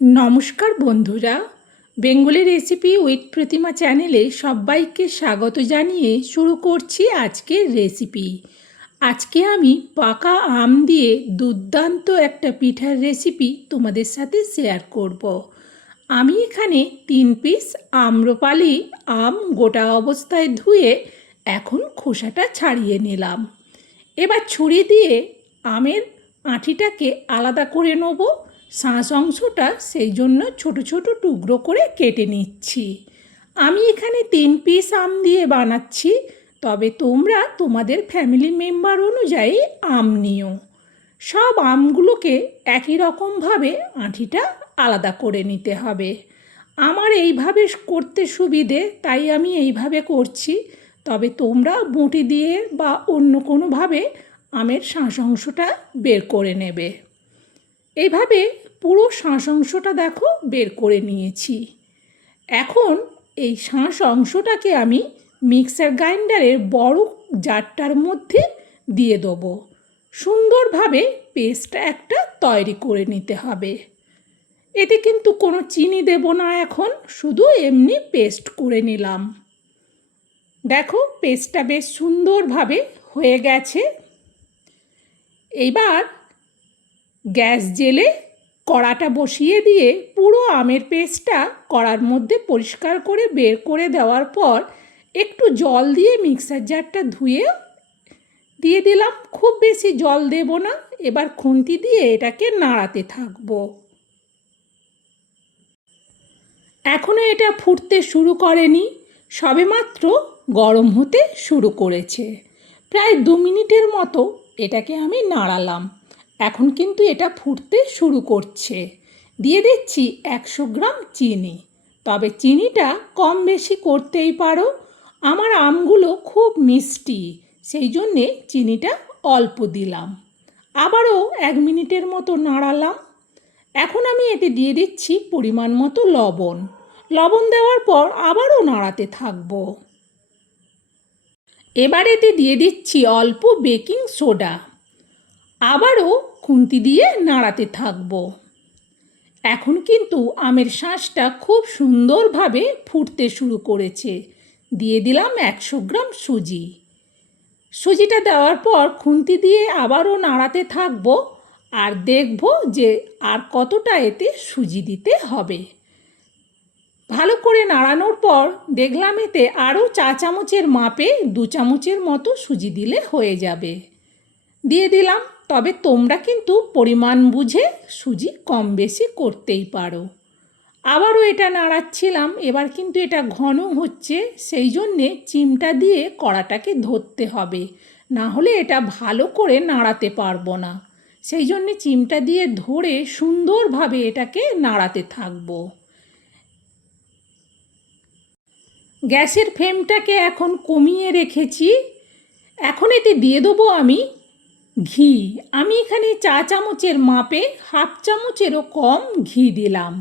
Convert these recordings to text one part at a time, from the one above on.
নমস্কার বন্ধুরা, Bengali recipe with প্রতিমা চ্যানেলে সবাইকে স্বাগত জানিয়ে শুরু করছি আজকের রেসিপি। আজকে আমি পাকা আম দিয়ে দুর্দান্ত একটা পিঠার রেসিপি তোমাদের সাথে শেয়ার করব। আমি এখানে 3 পিস আম্রপালি আম গোটা অবস্থায় ধুয়ে এখন খোসাটা ছাড়িয়ে নিলাম। এবার ছুরি দিয়ে আমের আঁটিটাকে আলাদা করে নেব। শাঁস অংশটা সেই জন্য ছোট ছোট টুকরো করে কেটে নিচ্ছি। আমি এখানে 3 পিস আম দিয়ে বানাচ্ছি, তবে তোমরা তোমাদের ফ্যামিলি মেম্বার অনুযায়ী আম নিও। সব আমগুলোকে একই রকমভাবে আঁটিটা আলাদা করে নিতে হবে। আমার এইভাবে করতে সুবিধে, তাই আমি এইভাবে করছি। তবে তোমরা বঁটি দিয়ে বা অন্য কোনোভাবে আমের শাঁস অংশটা বের করে নেবে। এইভাবে পুরো শাঁস অংশটা দেখো বের করে নিয়েছি। এখন এই শাঁস অংশটাকে আমি মিক্সার গ্রাইন্ডারের বড় জারটার মধ্যে দিয়ে দেবো। সুন্দরভাবে পেস্ট একটা তৈরি করে নিতে হবে। এতে কিন্তু কোনো চিনি দেব না, এখন শুধু এমনি পেস্ট করে নিলাম। দেখো পেস্টটা বেশ সুন্দরভাবে হয়ে গেছে। এইবার গ্যাস জেলে কড়াটা বসিয়ে দিয়ে পুরো আমের পেস্টটা কড়ার মধ্যে পরিষ্কার করে বের করে দেওয়ার পর একটু জল দিয়ে মিক্সার জারটা ধুয়ে দিয়ে দিলাম। খুব বেশি জল দেব না। এবার খুন্তি দিয়ে এটাকে নাড়াতে থাকবো। এখনও এটা ফুটতে শুরু করেনি, সবেমাত্র গরম হতে শুরু করেছে। প্রায় 2 মিনিটের মতো এটাকে আমি নাড়ালাম। এখন কিন্তু এটা ফুটতে শুরু করছে। দিয়ে দিচ্ছি 100 গ্রাম চিনি। তবে চিনিটা কম বেশি করতেই পারো। আমার আমগুলো খুব মিষ্টি, সেই জন্যে চিনিটা অল্প দিলাম। আবারও 1 মিনিটের মতো নাড়ালাম। এখন আমি এতে দিয়ে দিচ্ছি পরিমাণ মতো লবণ। লবণ দেওয়ার পর আবারও নাড়াতে থাকবো। এবার এতে দিয়ে দিচ্ছি অল্প বেকিং সোডা। আবারও খুন্তি দিয়ে নাড়াতে থাকবো। এখন কিন্তু আমের শাঁসটা খুব সুন্দরভাবে ফুটতে শুরু করেছে। দিয়ে দিলাম 100 গ্রাম সুজি। সুজিটা দেওয়ার পর খুন্তি দিয়ে আবারও নাড়াতে থাকবো আর দেখব যে আর কতটা এতে সুজি দিতে হবে। ভালো করে নাড়ানোর পর দেখলাম এতে আরও 4 চামচের মাপে 2 চামচের মতো সুজি দিলে হয়ে যাবে। দিয়ে দিলাম। তবে তোমরা কিন্তু পরিমাণ বুঝে সুজি কম বেশি করতেই পারো। আবারও এটা নাড়াচ্ছিলাম। এবার কিন্তু এটা ঘন হচ্ছে, সেই জন্যে চিমটা দিয়ে কড়াটাকে ধরতে হবে, না হলে এটা ভালো করে নাড়াতে পারবো না। সেই জন্যে চিমটা দিয়ে ধরে সুন্দরভাবে এটাকে নাড়াতে থাকবো। গ্যাসের ফ্লেমটাকে এখন কমিয়ে রেখেছি। এখন এতে দিয়ে দেবো আমি ঘি। আমি এখানে 4 চামচের মাপে 1/2 চামচেরও কম ঘি দিলাম।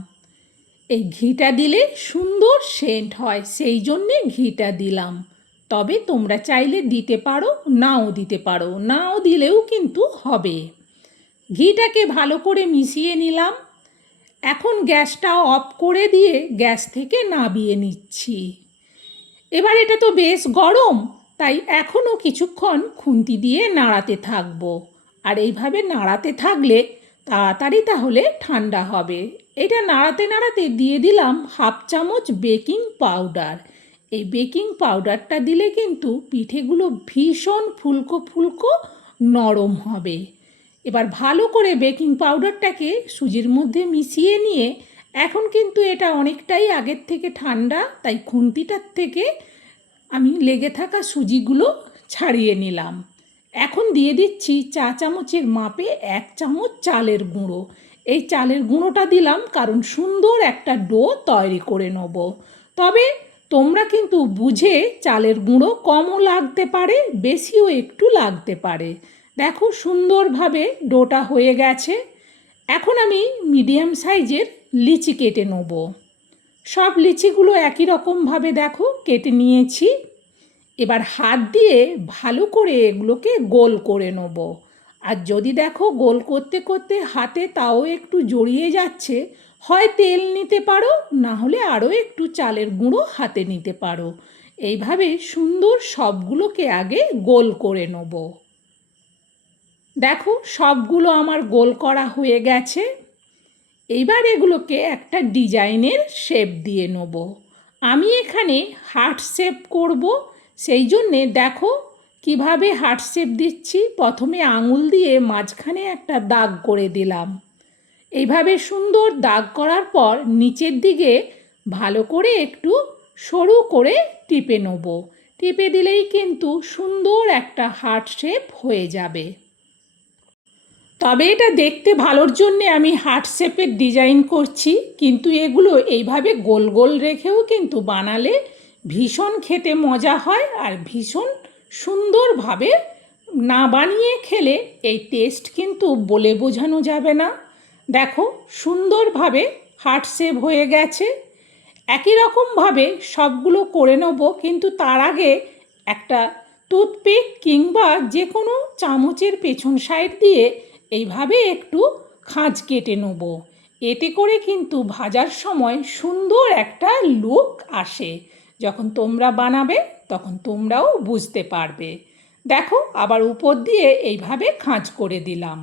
এই ঘিটা দিলে সুন্দর সেন্ট হয়, সেই জন্যে ঘিটা দিলাম। তবে তোমরা চাইলে দিতে পারো, নাও দিতে পারো, নাও দিলেও কিন্তু হবে। ঘিটাকে ভালো করে মিশিয়ে নিলাম। এখন গ্যাসটা অফ করে দিয়ে গ্যাস থেকে নামিয়ে নিচ্ছি। এবার এটা তো বেশ গরম, তাই এখনও কিছুক্ষণ খুন্তি দিয়ে নাড়াতে থাকবো। আর এইভাবে নাড়াতে থাকলে তাড়াতাড়ি তাহলে ঠান্ডা হবে। এটা নাড়াতে নাড়াতে দিয়ে দিলাম 1/2 চামচ বেকিং পাউডার। এই বেকিং পাউডারটা দিলে কিন্তু পিঠেগুলো ভীষণ ফুলকো ফুলকো নরম হবে। এবার ভালো করে বেকিং পাউডারটাকে সুজির মধ্যে মিশিয়ে নিয়ে এখন কিন্তু এটা অনেকটাই আগের থেকে ঠান্ডা, তাই খুন্তিটার থেকে আমি লেগে থাকা সুজিগুলো ছাড়িয়ে নিলাম। এখন দিয়ে দিচ্ছি 4 চামচের মাপে 1 চামচ চালের গুঁড়ো। এই চালের গুঁড়োটা দিলাম কারণ সুন্দর একটা ডো তৈরি করে নেব। তবে তোমরা কিন্তু বুঝে চালের গুঁড়ো কমও লাগতে পারে, বেশিও একটু লাগতে পারে। দেখো সুন্দরভাবে ডোটা হয়ে গেছে। এখন আমি মিডিয়াম সাইজের লিচি কেটে নেব। সব লিচিগুলো একই রকমভাবে দেখো কেটে নিয়েছি। এবার হাত দিয়ে ভালো করে এগুলোকে গোল করে নেব। আর যদি দেখো গোল করতে করতে হাতে তাও একটু জড়িয়ে যাচ্ছে, হয় তেল নিতে পারো, না হলে আরও একটু চালের গুঁড়ো হাতে নিতে পারো। এইভাবে সুন্দর সবগুলোকে আগে গোল করে নেব। দেখো সবগুলো আমার গোল করা হয়ে গেছে। এইবার এগুলোকে একটা ডিজাইনের শেপ দিয়ে নেব। আমি এখানে হার্ট শেপ করব, সেই জন্যে দেখো কিভাবে হার্ট শেপ দিচ্ছি। প্রথমে আঙুল দিয়ে মাঝখানে একটা দাগ করে দিলাম। এইভাবে সুন্দর দাগ করার পর নিচের দিকে ভালো করে একটু সরু করে টিপে নেব। টিপে দিলেই কিন্তু সুন্দর একটা হার্ট শেপ হয়ে যাবে। তবে এটা দেখতে ভালোর জন্যে আমি হার্ট শেপের ডিজাইন করছি, কিন্তু এগুলো এইভাবে গোল গোল রেখেও কিন্তু বানালে ভীষণ খেতে মজা হয় আর ভীষণ সুন্দরভাবে না বানিয়ে খেলে এই টেস্ট কিন্তু বলে বোঝানো যাবে না। দেখো সুন্দরভাবে হার্ট শেপ হয়ে গেছে। একই রকমভাবে সবগুলো করে নেব, কিন্তু তার আগে একটা টুথপিক কিংবা যে কোনো চামচের পেছন সাইড দিয়ে এইভাবে একটু খাঁজ কেটে নেব। এতে করে কিন্তু ভাজার সময় সুন্দর একটা লুক আসে। যখন তোমরা বানাবে তখন তোমরাও বুঝতে পারবে। দেখো আবার উপর দিয়ে এইভাবে খাঁজ করে দিলাম।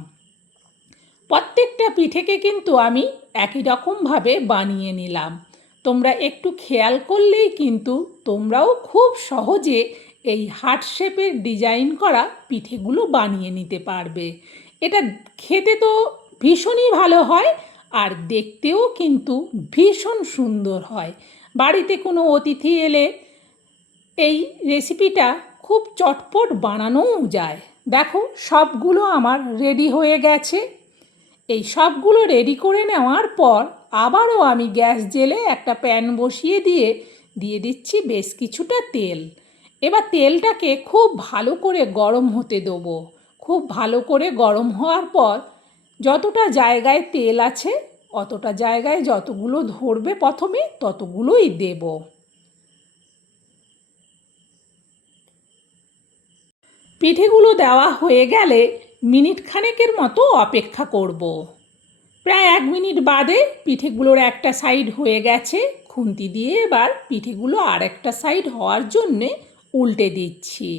প্রত্যেকটা পিঠেকে কিন্তু আমি একই রকমভাবে বানিয়ে নিলাম। তোমরা একটু খেয়াল করলেই কিন্তু তোমরাও খুব সহজে এই হার্ট শেপের ডিজাইন করা পিঠেগুলো বানিয়ে নিতে পারবে। এটা খেতে তো ভীষণই ভালো হয় আর দেখতেও কিন্তু ভীষণ সুন্দর হয়। বাড়িতে কোনো অতিথি এলে এই রেসিপিটা খুব চটপট বানানোও যায়। দেখো সবগুলো আমার রেডি হয়ে গেছে। এই সবগুলো রেডি করে নেওয়ার পর আবারও আমি গ্যাস জ্বেলে একটা প্যান বসিয়ে দিয়ে দিচ্ছি বেশ কিছুটা তেল। এবার তেলটাকে খুব ভালো করে গরম হতে দেবো। খুব ভালো করে গরম হওয়ার পর যতটা জায়গায় তেল আছে অতটা জায়গায় যতগুলো ধরবে প্রথমে ততগুলোই দেব। পিঠেগুলো দেওয়া হয়ে গেলে মিনিট খানেকের মতো অপেক্ষা করব। প্রায় 1 মিনিট বাদে পিঠেগুলোর একটা সাইড হয়ে গেছে। খুন্তি দিয়ে এবার পিঠেগুলো আর একটা সাইড হওয়ার জন্যে উল্টে দিচ্ছি।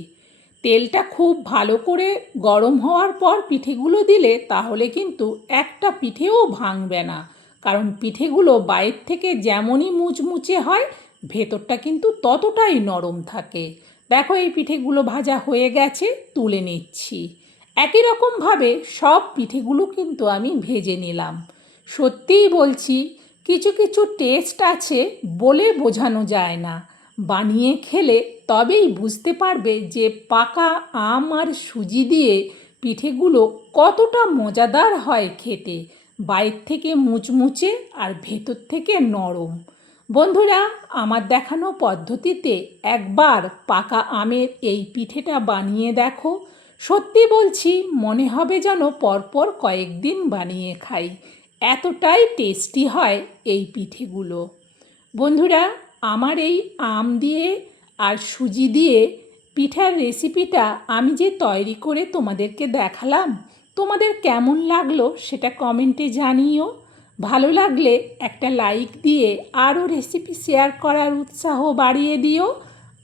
তেলটা খুব ভালো করে গরম হওয়ার পর পিঠেগুলো দিলে তাহলে কিন্তু একটা পিঠেও ভাঙবে না, কারণ পিঠেগুলো বাইরে থেকে যেমনই মুচমুচে হয় ভেতরটা কিন্তু ততটাই নরম থাকে। দেখো এই পিঠেগুলো ভাজা হয়ে গেছে, তুলে নিচ্ছি। একই রকমভাবে সব পিঠেগুলো কিন্তু আমি ভেজে নিলাম। সত্যিই বলছি কিছু কিছু টেস্ট আছে বলে বোঝানো যায় না, বানিয়ে খেলে তবেই বুঝতে পারবে যে পাকা আম আর সুজি দিয়ে পিঠেগুলো কতটা মজাদার হয় খেতে, বাইরে থেকে মুচমুচে আর ভেতর থেকে নরম। বন্ধুরা আমার দেখানো পদ্ধতিতে একবার পাকা আমের এই পিঠেটা বানিয়ে দেখো। সত্যি বলছি মনে হবে যেন পরপর কয়েকদিন বানিয়ে খাই, এতটাই টেস্টি হয় এই পিঠেগুলো। বন্ধুরা আমার এই আম দিয়ে আর সুজি দিয়ে পিঠার রেসিপিটা আমি যে তৈরি করে তোমাদেরকে দেখালাম, তোমাদের কেমন লাগলো সেটা কমেন্টে জানিও। ভালো লাগলে একটা লাইক দিয়ে আরও রেসিপি শেয়ার করার উৎসাহ বাড়িয়ে দিও।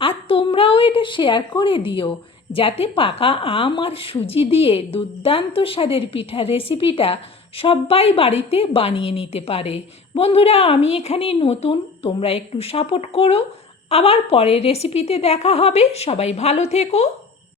আর তোমরাও এটা শেয়ার করে দিও যাতে পাকা আম আর সুজি দিয়ে দুর্দান্ত স্বাদের পিঠার রেসিপিটা সবাই বাড়িতে বানিয়ে নিতে পারে। বন্ধুরা আমি এখানে নতুন, তোমরা একটু সাপোর্ট করো। আবার পরের রেসিপিতে দেখা হবে। সবাই ভালো থেকো।